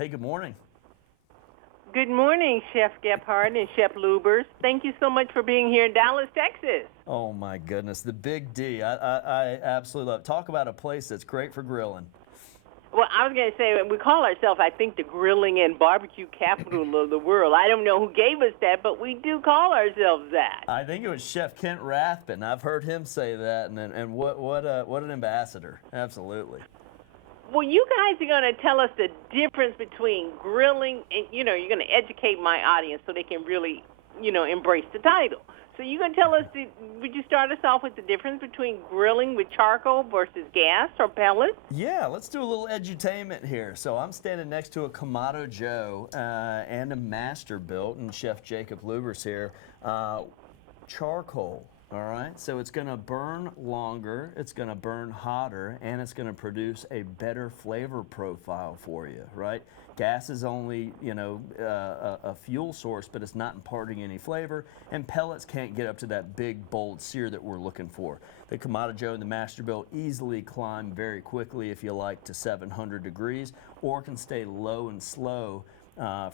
Hey, good morning. Good morning, Chef Gephart and Chef Lubbers. Thank you so much for being here in Dallas, Texas. Oh my goodness, the Big D. I absolutely love it. Talk about a place that's great for grilling. Well, I was going to say, we call ourselves, I think, the grilling and barbecue capital of the world. I don't know who gave us that, but we do call ourselves that. I think it was Chef Kent Rathbun. I've heard him say that, and what an ambassador. Absolutely. Well, you guys are going to tell us the difference between grilling and, you're going to educate my audience so they can really, embrace the title. So you're going to tell us, would you start us off with the difference between grilling with charcoal versus gas or pellets? Yeah, let's do a little edutainment here. So I'm standing next to a Kamado Joe and a Masterbuilt, and Chef Jacob Lubbers here. Charcoal. All right, so it's going to burn longer, it's going to burn hotter, and it's going to produce a better flavor profile for you, right? Gas is only, a fuel source, but it's not imparting any flavor, and pellets can't get up to that big, bold sear that we're looking for. The Kamado Joe and the Masterbuilt easily climb very quickly, if you like, to 700 degrees, or can stay low and slow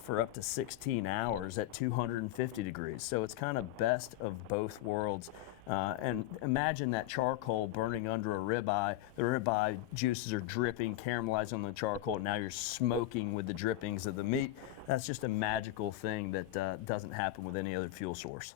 for up to 16 hours at 250 degrees. So it's kind of best of both worlds. And imagine that charcoal burning under a ribeye. The ribeye juices are dripping, caramelizing on the charcoal. Now you're smoking with the drippings of the meat. That's just a magical thing that doesn't happen with any other fuel source.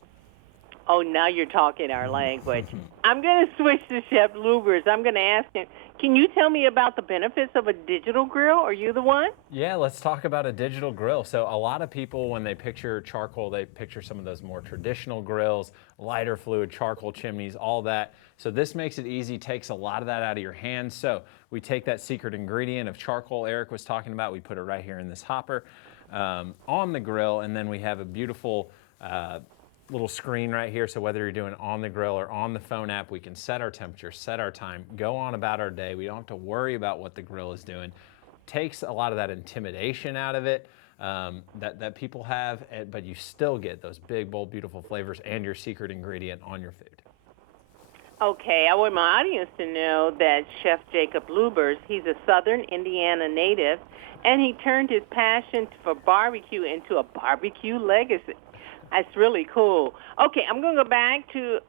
Oh, now you're talking our language. I'm going to switch to Chef Lubbers. I'm going to ask him, can you tell me about the benefits of a digital grill? Are you the one? Yeah, let's talk about a digital grill. So a lot of people, when they picture charcoal, they picture some of those more traditional grills, lighter fluid, charcoal chimneys, all that. So this makes it easy, takes a lot of that out of your hands. So we take that secret ingredient of charcoal Eric was talking about, we put it right here in this hopper on the grill, and then we have a beautiful little screen right here. So whether you're doing on the grill or on the phone app, we can set our temperature, set our time, go on about our day. We don't have to worry about what the grill is doing. Takes a lot of that intimidation out of it that people have, but you still get those big, bold, beautiful flavors and your secret ingredient on your food. Okay, I want my audience to know that Chef Jacob Lubbers, he's a Southern Indiana native, and he turned his passion for barbecue into a barbecue legacy. That's really cool. Okay, I'm going to go back to,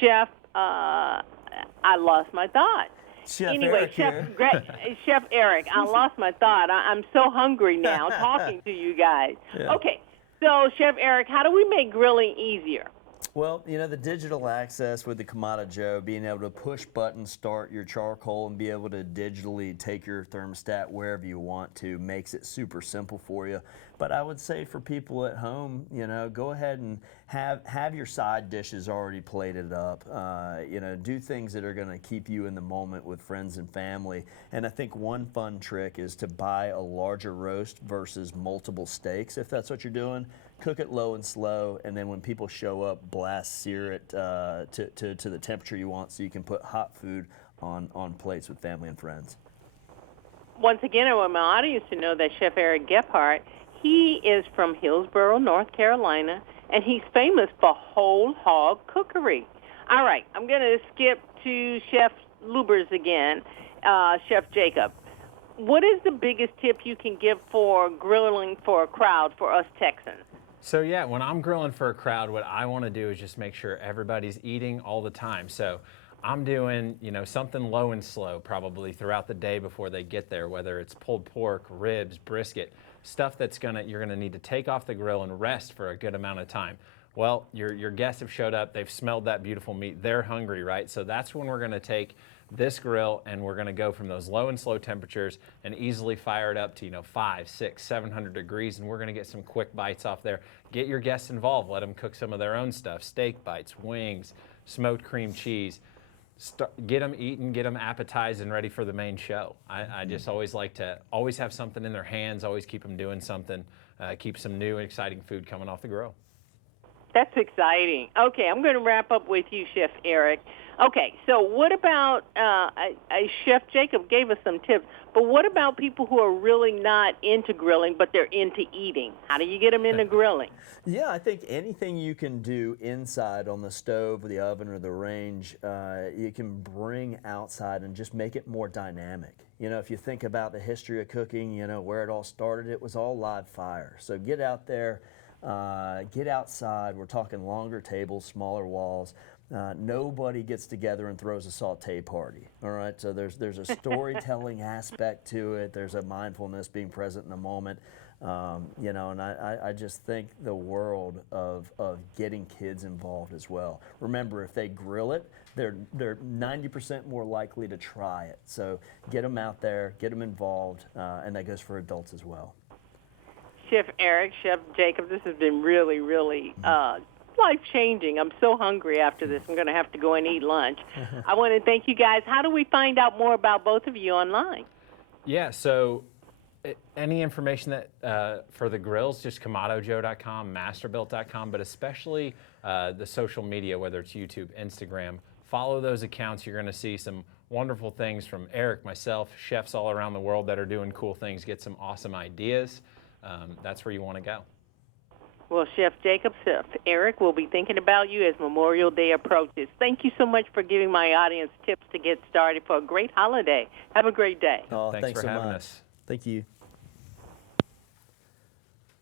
Chef, I lost my thought. Chef Anyway, Eric Chef Eric, I lost my thought. I'm so hungry now talking to you guys. Yeah. Okay, so Chef Eric, how do we make grilling easier? Well, the digital access with the Kamado Joe, being able to push button start your charcoal and be able to digitally take your thermostat wherever you want to makes it super simple for you. But I would say for people at home, go ahead and have your side dishes already plated up. Do things that are going to keep you in the moment with friends and family. And I think one fun trick is to buy a larger roast versus multiple steaks, if that's what you're doing. Cook it low and slow, and then when people show up, sear it to the temperature you want so you can put hot food on plates with family and friends. Once again, I want my audience to know that Chef Eric Gephart, he is from Hillsborough, North Carolina, and he's famous for whole hog cookery. All right, I'm going to skip to Chef Lubbers again, Chef Jacob. What is the biggest tip you can give for grilling for a crowd for us Texans? So yeah, when I'm grilling for a crowd, what I want to do is just make sure everybody's eating all the time. So I'm doing, something low and slow probably throughout the day before they get there, whether it's pulled pork, ribs, brisket, stuff that's you're gonna need to take off the grill and rest for a good amount of time. Well, your guests have showed up, they've smelled that beautiful meat, they're hungry, right? So that's when we're gonna take this grill and we're gonna go from those low and slow temperatures and easily fire it up to 500, 600, 700 degrees, and we're gonna get some quick bites off there. Get your guests involved, let them cook some of their own stuff, steak bites, wings, smoked cream cheese. Get them eating, get them appetized and ready for the main show. I just always like to always have something in their hands, always keep them doing something, keep some new and exciting food coming off the grill. That's exciting. Okay, I'm going to wrap up with you, Chef Eric. Okay, so what about, Chef Jacob gave us some tips, but what about people who are really not into grilling, but they're into eating? How do you get them into grilling? Yeah, I think anything you can do inside on the stove or the oven or the range, you can bring outside and just make it more dynamic. You know, if you think about the history of cooking, you know, where it all started, it was all live fire. So get out there, get outside. We're talking longer tables, smaller walls. Nobody gets together and throws a saute party. All right, so there's a storytelling aspect to it. There's a mindfulness, being present in the moment. You know, and I just think the world of getting kids involved as well. Remember, if they grill it, they're 90% more likely to try it. So get them out there, get them involved, and that goes for adults as well. Chef Eric, Chef Jacob, this has been really, really life-changing. I'm so hungry after this. I'm going to have to go and eat lunch. I want to thank you guys. How do we find out more about both of you online? Yeah, so any information that for the grills, just KamatoJoe.com, Masterbuilt.com, but especially the social media, whether it's YouTube, Instagram. Follow those accounts. You're going to see some wonderful things from Eric, myself, chefs all around the world that are doing cool things, get some awesome ideas. That's where you want to go. Well, Chef Jacob, Chef Eric will be thinking about you as Memorial Day approaches. Thank you so much for giving my audience tips to get started for a great holiday. Have a great day. Oh, Thanks for so having much. us. Thank you.